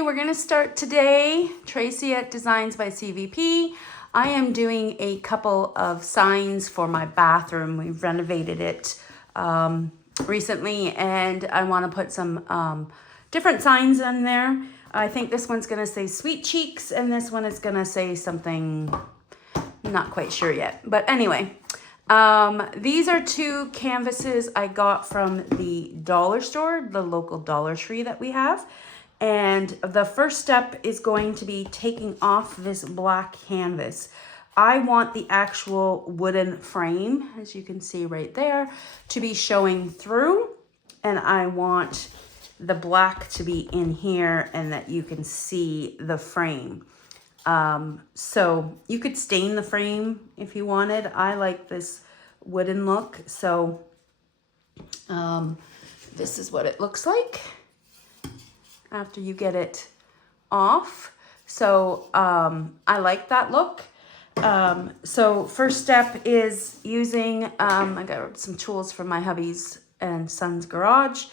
Okay, we're gonna start today. Tracy at Designs by CVP. I am doing a couple of signs for my bathroom. We've renovated it recently, and I want to put some different signs in there. I think this one's gonna say Sweet Cheeks, and this one is gonna say something, not quite sure yet. But anyway, these are two canvases I got from the dollar store, the local Dollar Tree that we have. And the first step is going to be taking off this black canvas. I want the actual wooden frame, as you can see right there, to be showing through. And I want the black to be in here and that you can see the frame. So you could stain the frame if you wanted. I like this wooden look. So this is what it looks like after you get it off. So I like that look. So first step is using, I got some tools from my hubby's and son's garage,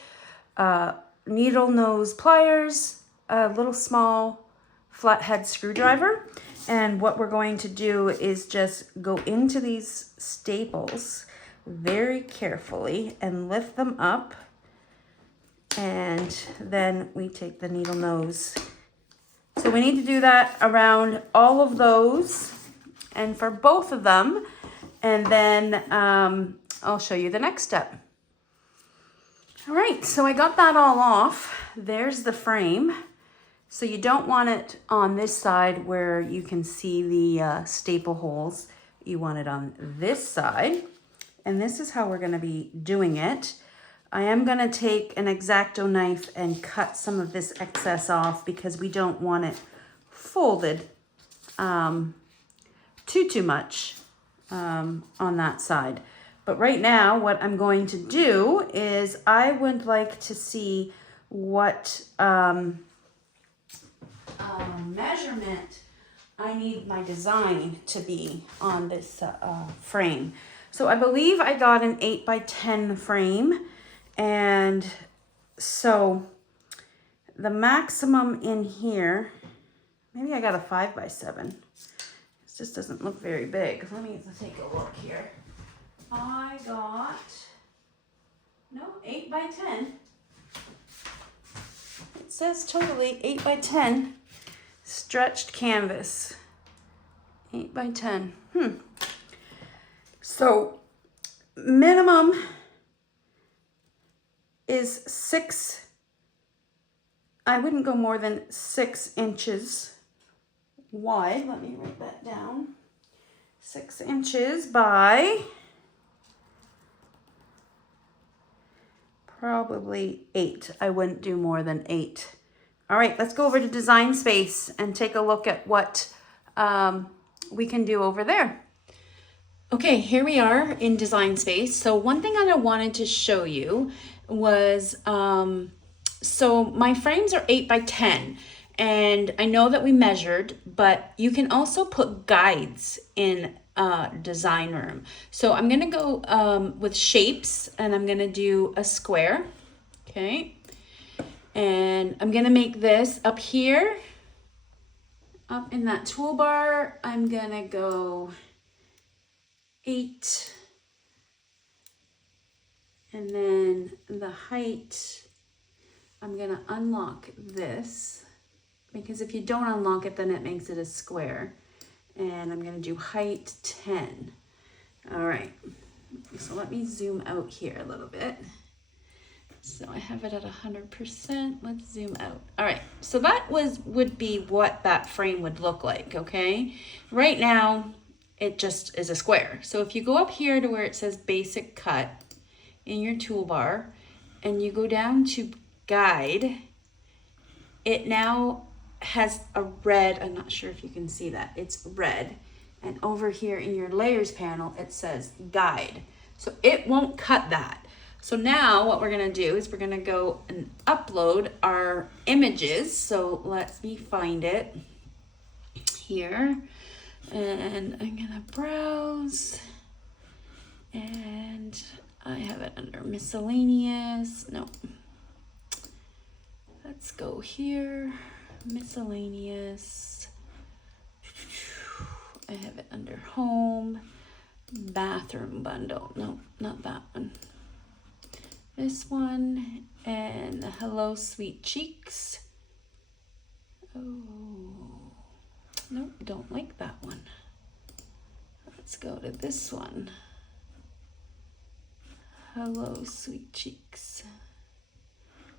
needle nose pliers, a little small flathead screwdriver. And what we're going to do is just go into these staples very carefully and lift them up. And then we take the needle nose. So we need to do that around all of those and for both of them. And then I'll show you the next step. All right, so I got that all off. There's the frame. So you don't want it on this side where you can see the staple holes. You want it on this side. And this is how we're gonna be doing it. I am going to take an X-Acto knife and cut some of this excess off because we don't want it folded too much on that side. But right now, what I'm going to do is I would like to see what measurement I need my design to be on this frame. So I believe I got an 8x10 frame. And so the maximum in here, maybe I got a 5x7. This just doesn't look very big. Let me take a look here. I got, no, 8x10. It says totally 8x10 stretched canvas. 8x10. So minimum is 6, I wouldn't go more than 6 inches wide. Let me write that down. 6 inches by probably 8. I wouldn't do more than 8. All right, let's go over to Design Space and take a look at what we can do over there. Okay, here we are in Design Space. So one thing that I wanted to show you was, so my frames are 8x10, and I know that we measured, but you can also put guides in design room. So I'm gonna go with shapes, and I'm gonna do a square, okay? And I'm gonna make this up here, up in that toolbar. I'm gonna go 8. And then the height, I'm gonna unlock this because if you don't unlock it, then it makes it a square. And I'm gonna do height 10. All right, so let me zoom out here a little bit. So I have it at 100%, let's zoom out. All right, so that would be what that frame would look like, okay? Right now, it just is a square. So if you go up here to where it says basic cut, in your toolbar and you go down to guide, it now has a red, I'm not sure if you can see that, it's red. And over here in your layers panel, it says guide. So it won't cut that. So now what we're gonna do is we're gonna go and upload our images. So let me find it here. And I'm gonna browse and I have it under miscellaneous. No. Let's go here. miscellaneous. I have it under home, bathroom bundle. No, not that one. This one, and the Hello Sweet Cheeks. Oh, nope, don't like that one. Let's go to this one. Hello Sweet Cheeks.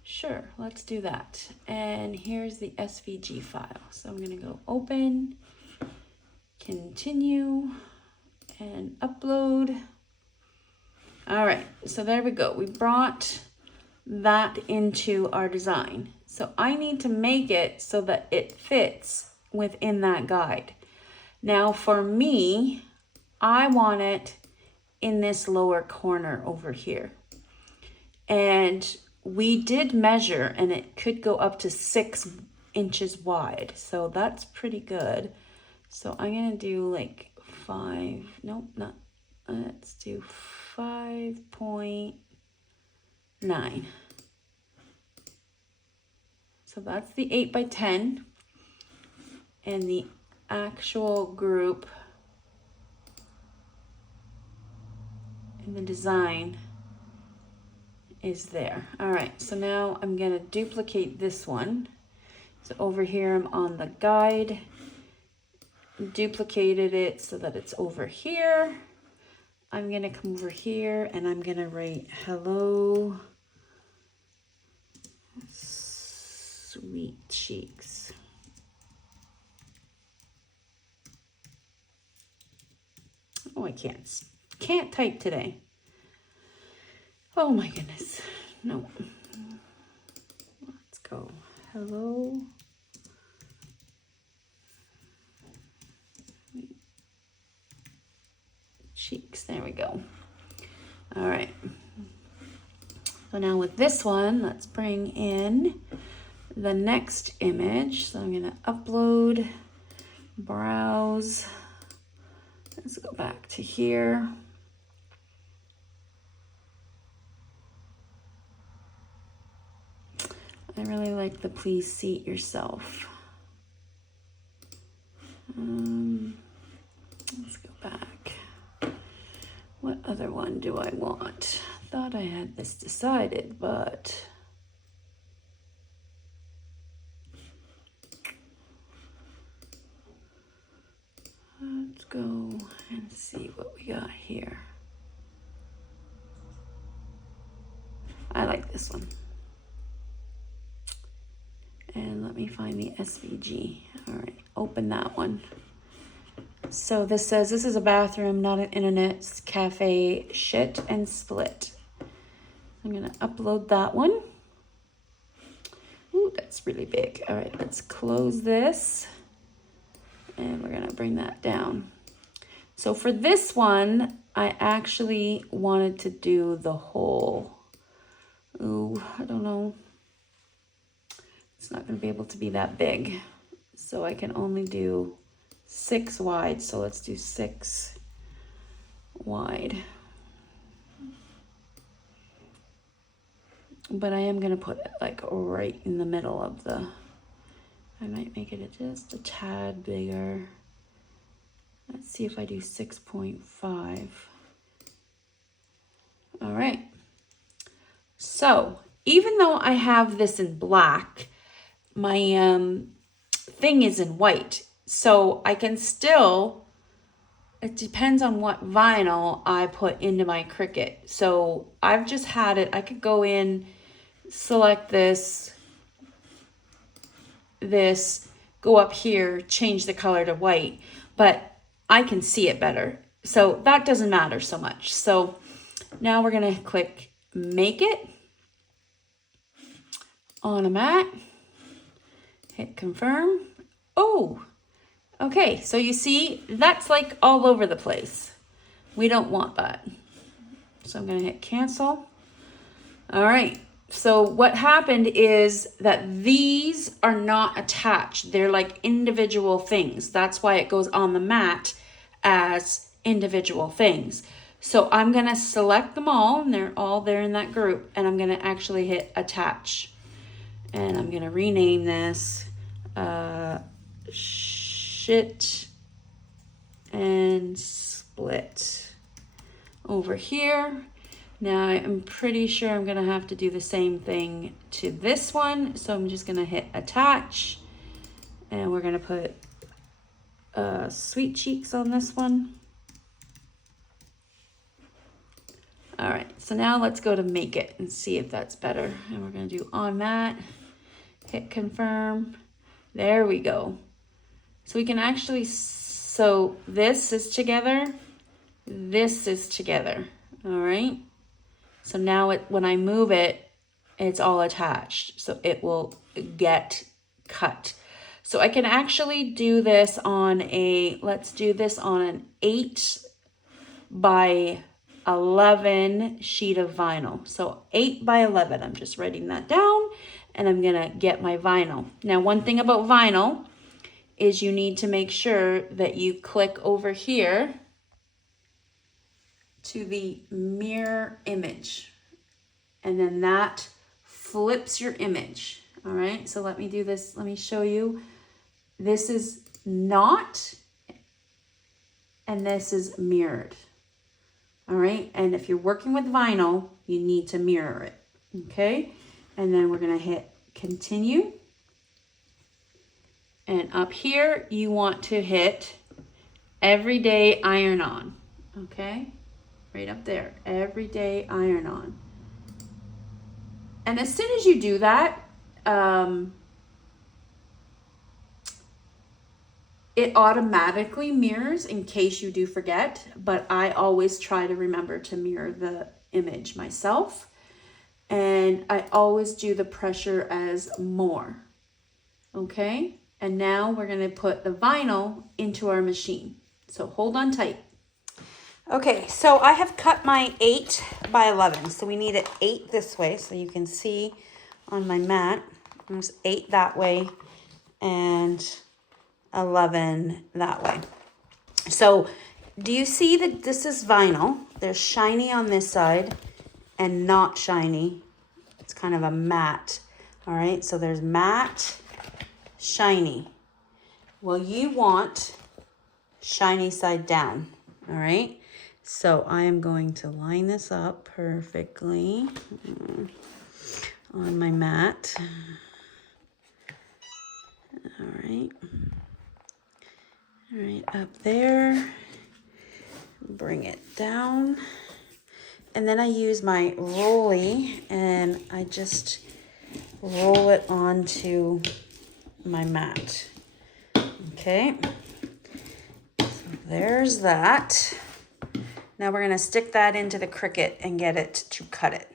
Sure, let's do that. And here's the SVG file. So I'm gonna go open, continue, and upload. All right, so there we go. We brought that into our design. So I need to make it so that it fits within that guide. Now for me, I want it in this lower corner over here. And we did measure, and it could go up to 6 inches wide. So that's pretty good. So I'm gonna do like 5, nope, not, let's do 5.9. So that's the 8 by 10. And the actual group in the design is there. All right, so now I'm gonna duplicate this one. So over here, I'm on the guide, duplicated it so that it's over here. I'm gonna come over here and I'm gonna write Hello Sweet Cheeks. Oh, I can't type today. Oh my goodness. No. Let's go. Hello Cheeks. There we go. All right. So now with this one, let's bring in the next image. So I'm going to upload, browse. Let's go back to here. I really like the please seat yourself. Let's go back. What other one do I want? Thought I had this decided, but let's go and see what we got here. I like this one. And let me find the SVG. All right, open that one. So this says, this is a bathroom, not an internet cafe, shit and split. I'm gonna upload that one. Ooh, that's really big. All right, let's close this. And we're gonna bring that down. So for this one, I actually wanted to do the whole, ooh, I don't know. It's not gonna be able to be that big. So I can only do 6 wide. So let's do 6 wide. But I am gonna put it like right in the middle of the, I might make it just a tad bigger. Let's see if I do 6.5. All right. So even though I have this in black, my thing is in white. So I can still, it depends on what vinyl I put into my Cricut. So I've just had it, I could go in, select this, go up here, change the color to white, but I can see it better. So that doesn't matter so much. So now we're gonna click make it on a mat, hit confirm. Oh, okay, so you see, that's like all over the place. We don't want that. So I'm gonna hit cancel. All right, so what happened is that these are not attached. They're like individual things. That's why it goes on the mat as individual things. So I'm gonna select them all, and they're all there in that group, and I'm gonna actually hit attach. And I'm gonna rename this shit and split over here. Now I'm pretty sure I'm gonna have to do the same thing to this one. So I'm just gonna hit attach and we're gonna put sweet cheeks on this one. All right, so now let's go to make it and see if that's better. And we're gonna do on that, hit confirm. There we go. So we can actually, so this is together, this is together, all right? So now when I move it, it's all attached. So it will get cut. So I can actually do this on let's do this on an 8 by 11 sheet of vinyl. So 8 by 11, I'm just writing that down and I'm gonna get my vinyl. Now, one thing about vinyl is you need to make sure that you click over here to the mirror image and then that flips your image. All right, so let me do this. Let me show you. This is not, and this is mirrored. All right, and if you're working with vinyl, you need to mirror it, okay? And then we're gonna hit continue. And up here, you want to hit everyday iron on, okay? Right up there, everyday iron on. And as soon as you do that, it automatically mirrors in case you do forget, but I always try to remember to mirror the image myself. And I always do the pressure as more, okay? And now we're gonna put the vinyl into our machine. So hold on tight. Okay, so I have cut my 8 by 11. So we need it 8 this way so you can see on my mat. There's 8 that way and 11 that way. So do you see that this is vinyl? There's shiny on this side and not shiny. It's kind of a matte. All right, so there's matte, shiny. Well, you want shiny side down. All right, so I am going to line this up perfectly on my mat. All right, up there, bring it down. And then I use my rolly and I just roll it onto my mat. Okay, so there's that. Now we're gonna stick that into the Cricut and get it to cut it.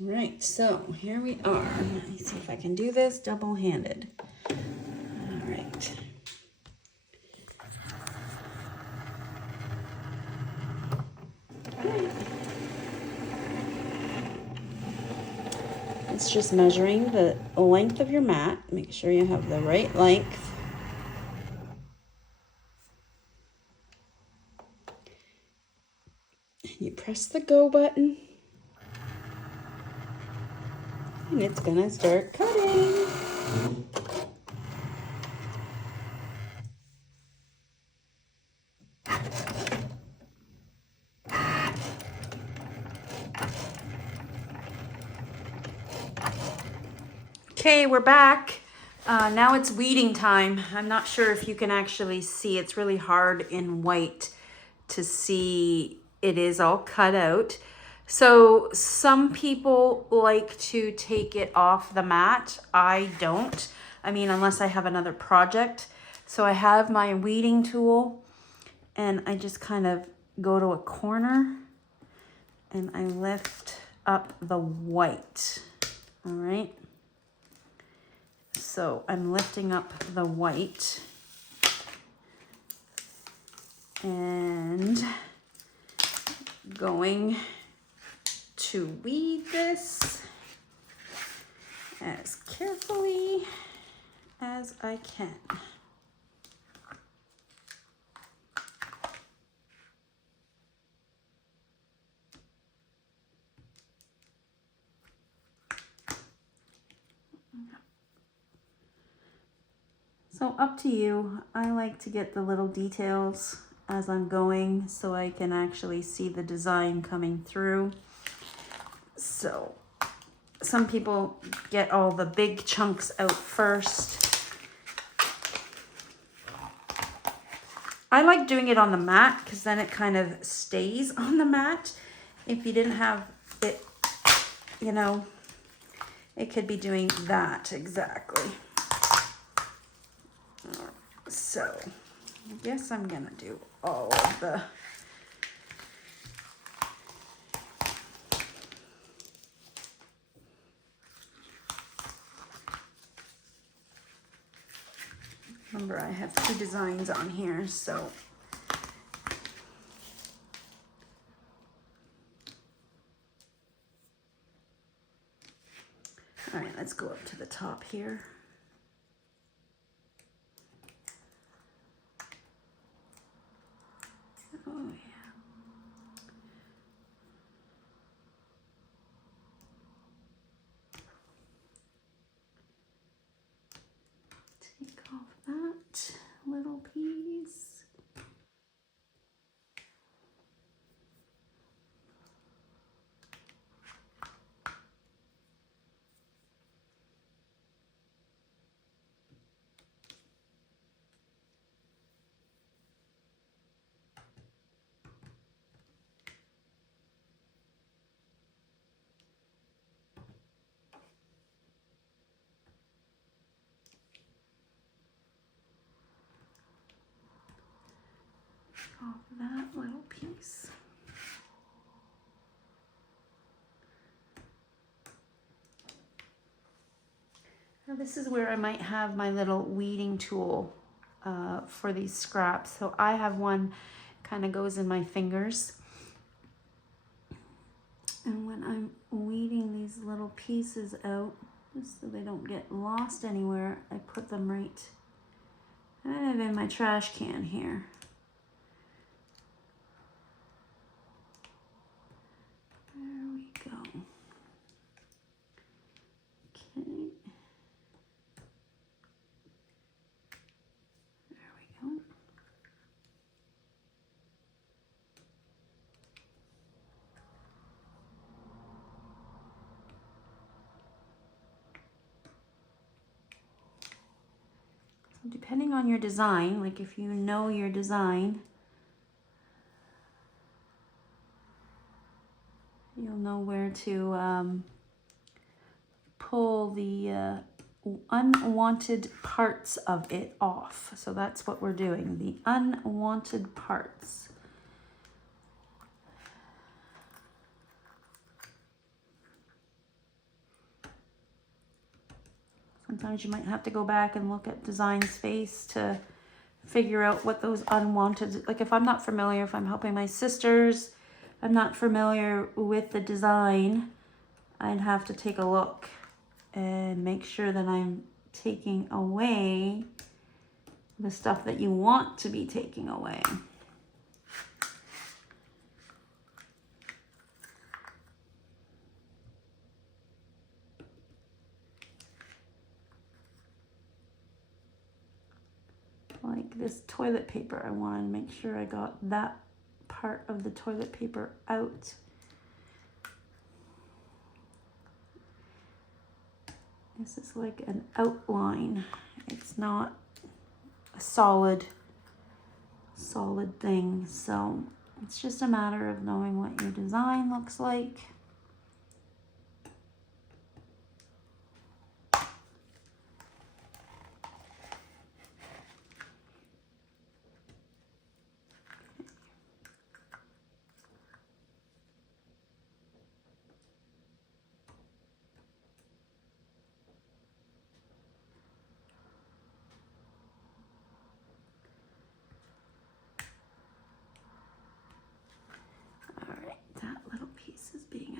All right, so here we are. Let me see if I can do this double-handed. All right. It's just measuring the length of your mat. Make sure you have the right length. You press the go button. And it's gonna start cutting. Okay, we're back. Now it's weeding time. I'm not sure if you can actually see. It's really hard in white to see it is all cut out. So some people like to take it off the mat. I don't. I mean, unless I have another project. So I have my weeding tool and I just kind of go to a corner and I lift up the white. All right. So I'm lifting up the white and going to weed this as carefully as I can. So up to you. I like to get the little details as I'm going so I can actually see the design coming through. So some people get all the big chunks out first. I like doing it on the mat because then it kind of stays on the mat. If you didn't have it, you know, it could be doing that exactly. So I guess I'm gonna do all of the remember I have 2 designs on here, so all right, let's go up to the top here. Oh yeah. Take off that little piece. Off that little piece. Now this is where I might have my little weeding tool for these scraps. So I have one kind of goes in my fingers. And when I'm weeding these little pieces out, just so they don't get lost anywhere, I put them right kind of in my trash can here. There we go. Okay. There we go. Depending on your design, like if you know your design, you'll know where to pull the unwanted parts of it off. So that's what we're doing, the unwanted parts. Sometimes you might have to go back and look at design space to figure out what those unwanted, like if I'm not familiar, if I'm helping my sisters, I'm not familiar with the design, I'd have to take a look and make sure that I'm taking away the stuff that you want to be taking away. Like this toilet paper, I want to make sure I got that part of the toilet paper out. This is like an outline. It's not a solid thing. So it's just a matter of knowing what your design looks like. All right, that little piece is being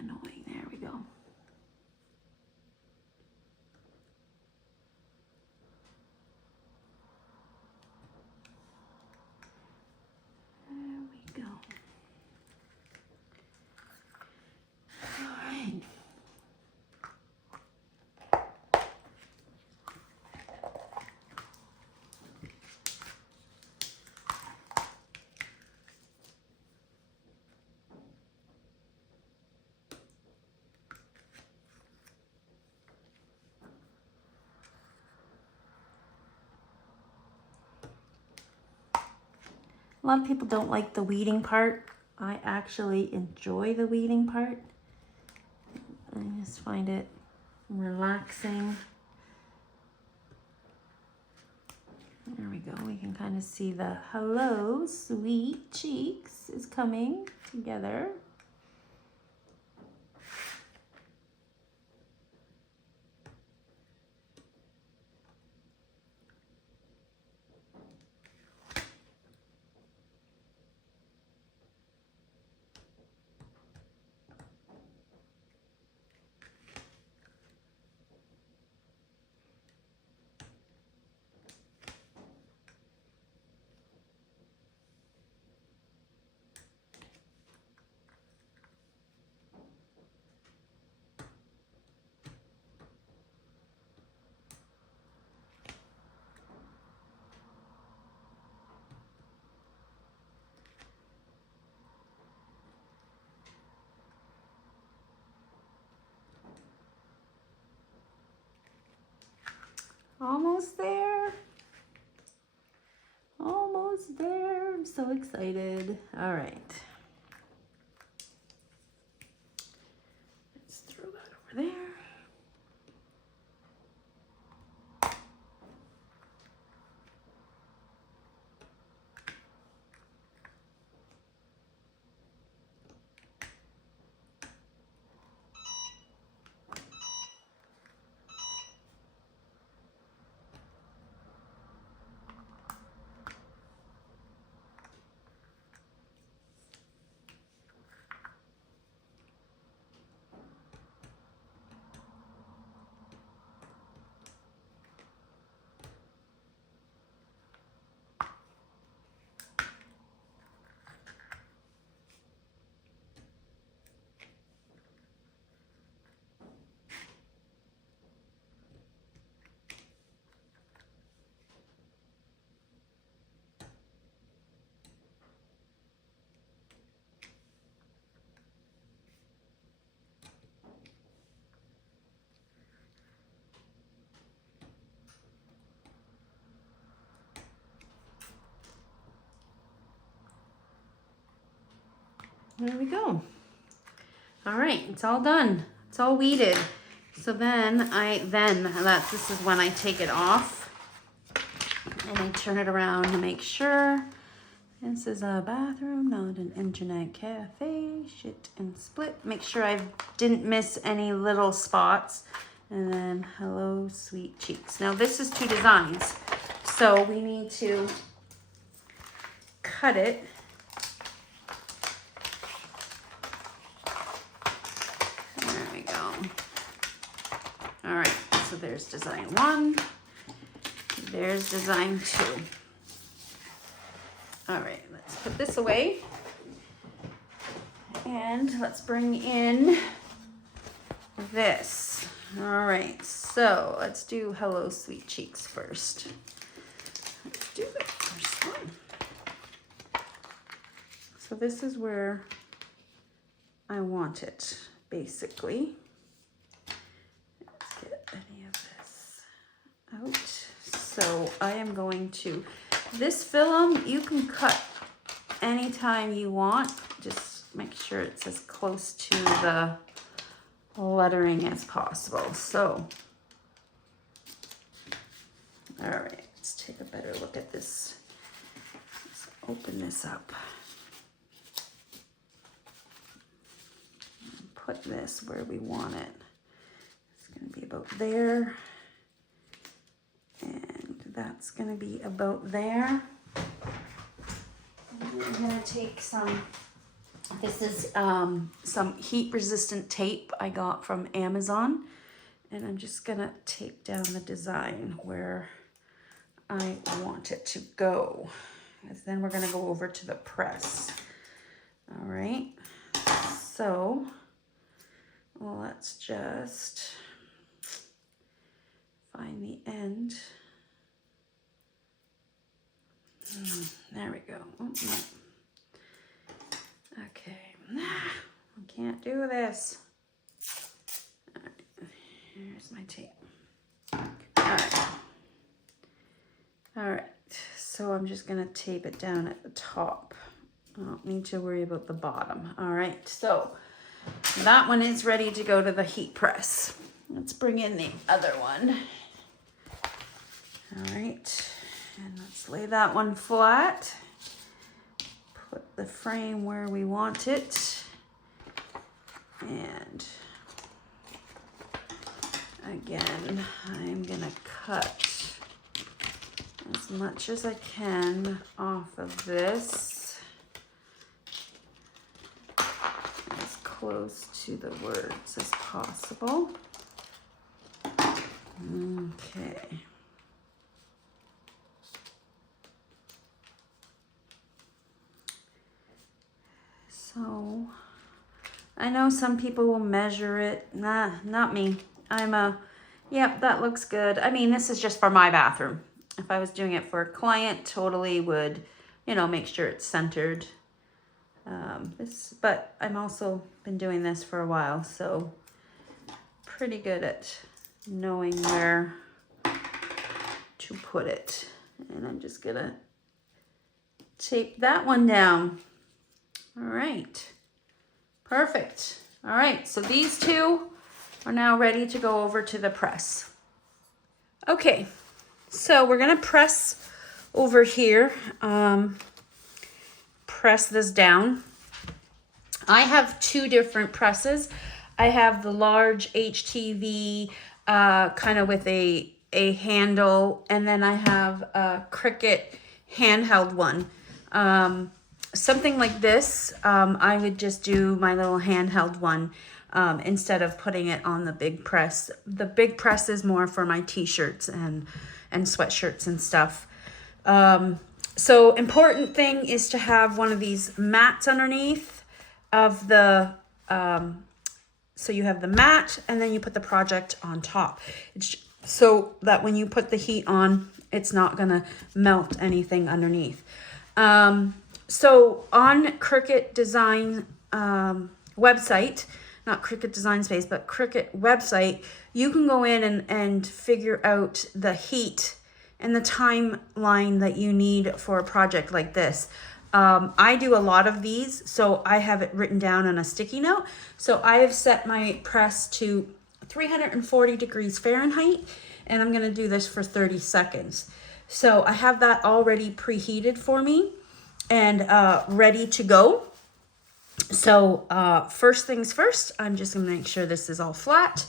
A lot of people don't like the weeding part. I actually enjoy the weeding part. I just find it relaxing. There we go. We can kind of see the hello sweet cheeks is coming together. Almost there. Almost there. I'm so excited. All right. Let's throw that over there. There we go. All right, it's all done. It's all weeded. So then this is when I take it off and I turn it around to make sure. This is a bathroom, not an internet cafe. Shit and split. Make sure I didn't miss any little spots. And then hello sweet cheeks. Now this is 2 designs. So we need to cut it. All right, so there's design 1, there's design 2. All right, let's put this away. And let's bring in this. All right, so let's do hello sweet cheeks first. Let's do the first one. So this is where I want it, basically. Any of this out. So I am going to, this film you can cut anytime you want. Just make sure it's as close to the lettering as possible. So, all right, let's take a better look at this. Let's open this up. Put this where we want it. Going to be about there, and that's going to be about there. I'm going to take some, this is some heat resistant tape I got from Amazon, and I'm just going to tape down the design where I want it to go. And then we're going to go over to the press. All right, so let's just find the end. There we go. Oh, no. Okay. I can't do this. All right. Here's my tape. All right. All right. So I'm just gonna tape it down at the top. I don't need to worry about the bottom. All right, so that one is ready to go to the heat press. Let's bring in the other one. All right, and let's lay that one flat. Put the frame where we want it. And again, I'm gonna cut as much as I can off of this, as close to the words as possible. Okay. So, I know some people will measure it. Nah, not me. Yep, that looks good. I mean, this is just for my bathroom. If I was doing it for a client, totally would, you know, make sure it's centered. But I'm also been doing this for a while, so pretty good at knowing where to put it. And I'm just gonna tape that one down. All right, perfect. All right, so these two are now ready to go over to the press. Okay, so we're gonna press over here, press this down. I have two different presses. I have the large HTV, kind of with a handle, and then I have a Cricut handheld one. Something like this, I would just do my little handheld one instead of putting it on the big press. The big press is more for my t-shirts and sweatshirts and stuff. So important thing is to have one of these mats underneath of the, so you have the mat and then you put the project on top. It's so that when you put the heat on, it's not gonna melt anything underneath. So on Cricut Design website, not Cricut Design Space, but Cricut website, you can go in and figure out the heat and the timeline that you need for a project like this. I do a lot of these, so I have it written down on a sticky note. So I have set my press to 340 degrees Fahrenheit, and I'm gonna do this for 30 seconds. So I have that already preheated for me and ready to go. So first things first, I'm just gonna make sure this is all flat.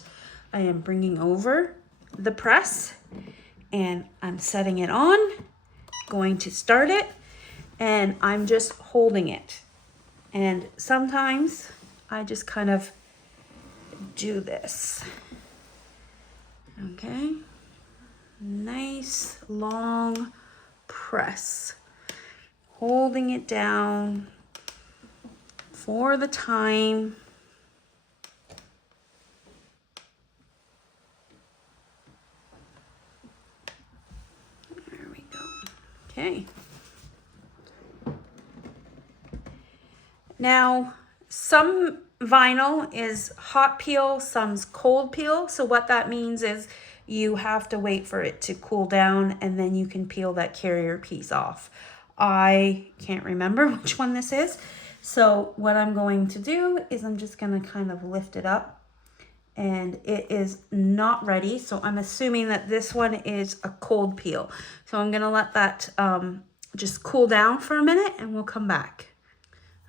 I am bringing over the press and I'm setting it on, going to start it, and I'm just holding it. And sometimes I just kind of do this. Okay, nice long press, holding it down for the time. There we go. Okay. Now, some vinyl is hot peel, some's cold peel. So what that means is you have to wait for it to cool down and then you can peel that carrier piece off. I can't remember which one this is. So what I'm going to do is I'm just going to kind of lift it up, and it is not ready. So I'm assuming that this one is a cold peel. So I'm going to let that just cool down for a minute and we'll come back.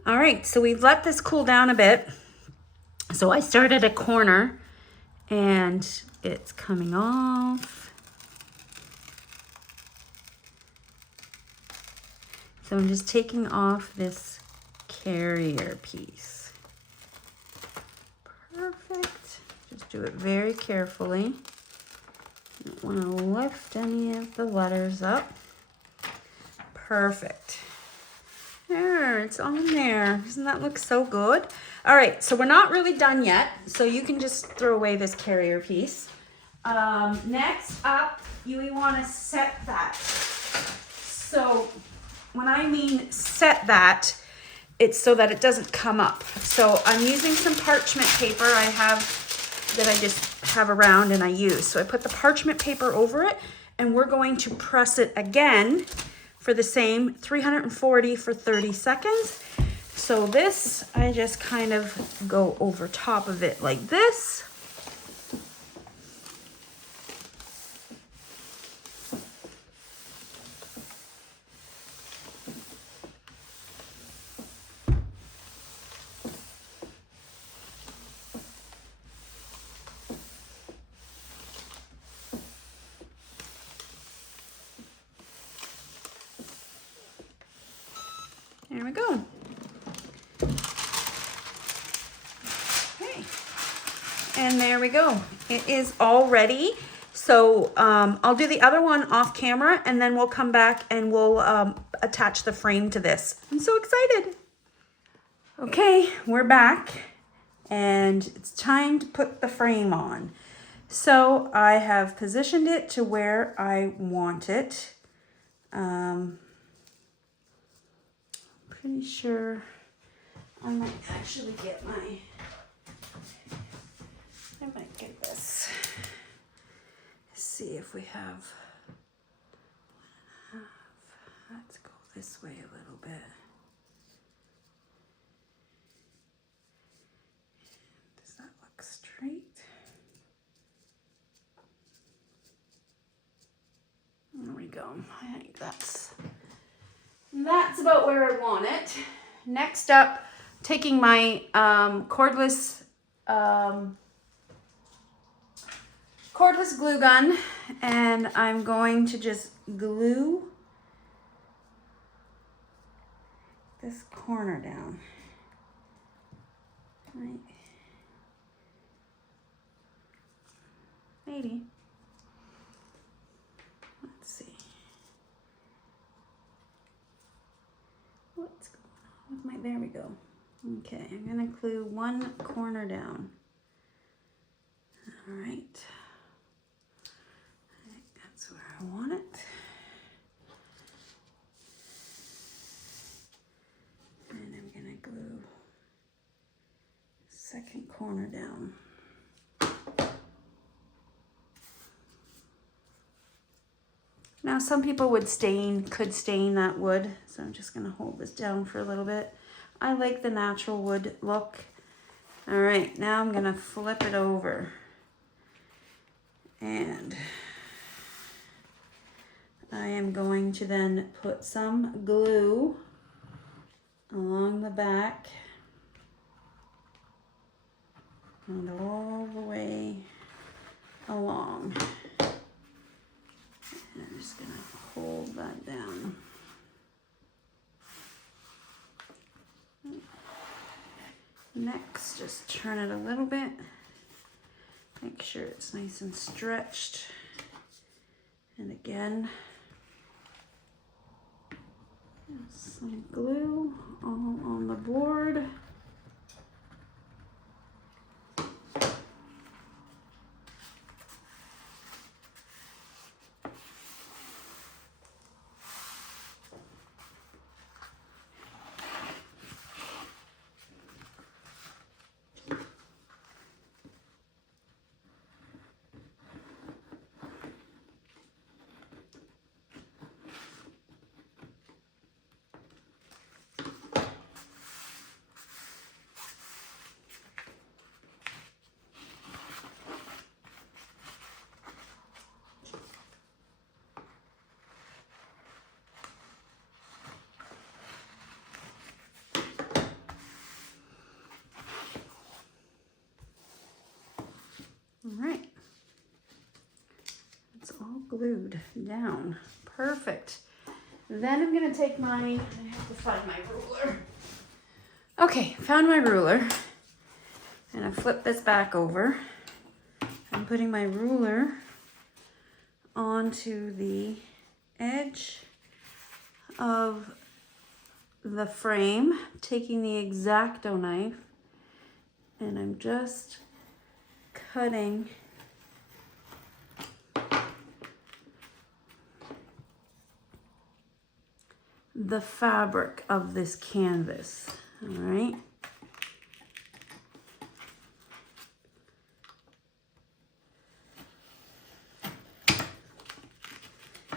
All right, so we've let this cool down a bit. So I started a corner and it's coming off. So I'm just taking off this carrier piece. Perfect. Just do it very carefully. Don't want to lift any of the letters up. Perfect. There, it's on there. Doesn't that look so good? All right, so we're not really done yet, so you can just throw away this carrier piece. Next up, we want to set that. So when I mean set that, it's so that it doesn't come up. So I'm using some parchment paper that I just have around and I use. So I put the parchment paper over it, and we're going to press it again for the same, 340 for 30 seconds. So this, I just kind of go over top of it like this. There we go. Okay. And there we go. It is all ready. So I'll do the other one off camera and then we'll come back and we'll attach the frame to this. I'm so excited. Okay, we're back and it's time to put the frame on. So I have positioned it to where I want it. Pretty sure I might actually get I might get this. Let's see if we have 1.5. Let's go this way a little bit. Does that look straight? There we go. I think that's about where I want it. Next up, taking my cordless glue gun, and I'm going to just glue this corner down. Right. Maybe. Let's see. What's going on with my, there we go. Okay, I'm gonna glue one corner down. All right. I think that's where I want it. And I'm gonna glue second corner down. Now some people could stain that wood, so I'm just gonna hold this down for a little bit. I like the natural wood look. All right, now I'm gonna flip it over. And I am going to then put some glue along the back and all the way along. And I'm just gonna hold that down. Next, just turn it a little bit. Make sure it's nice and stretched. And again, some glue all on the board. All right, it's all glued down. Perfect. Then I'm gonna take I have to find my ruler. Okay, found my ruler. And I flip this back over. I'm putting my ruler onto the edge of the frame, taking the X-Acto knife, and I'm just cutting the fabric of this canvas. All right.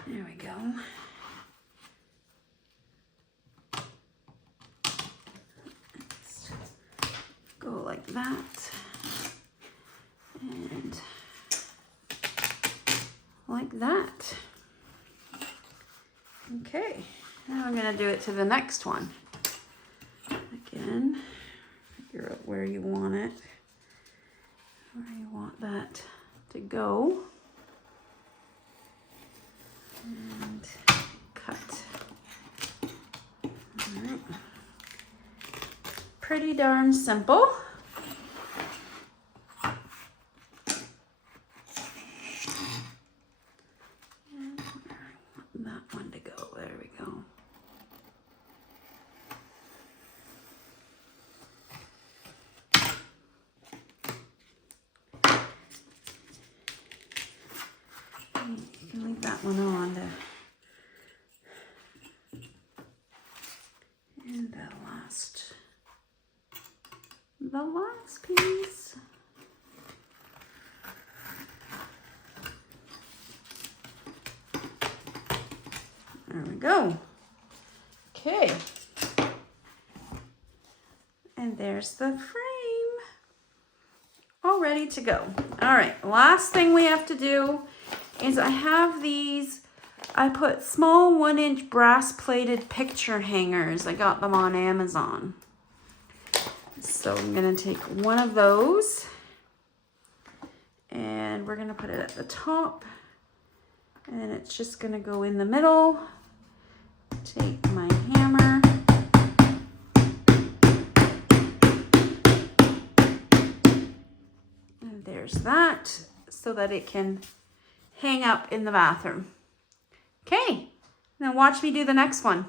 There we go. that. And like that. Okay, now I'm gonna do it to the next one. Again, figure out where you want it, where you want that to go. And cut. All right. Pretty darn simple. And where I want that one to go. There we go. You can leave that one on there. And the last piece. There we go. Okay. And there's the frame. All ready to go. All right, last thing we have to do is I have these, I put small 1-inch brass plated picture hangers. I got them on Amazon. So I'm gonna take one of those and we're gonna put it at the top and it's just gonna go in the middle. Take my hammer. And there's that so that it can hang up in the bathroom. Okay, now watch me do the next one.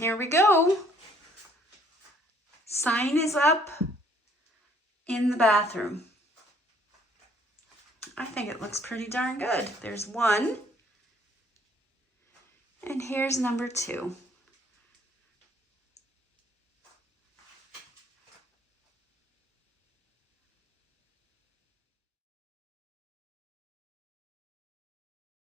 here we go. Sign is up in the bathroom. I think it looks pretty darn good. There's one. And here's number 2.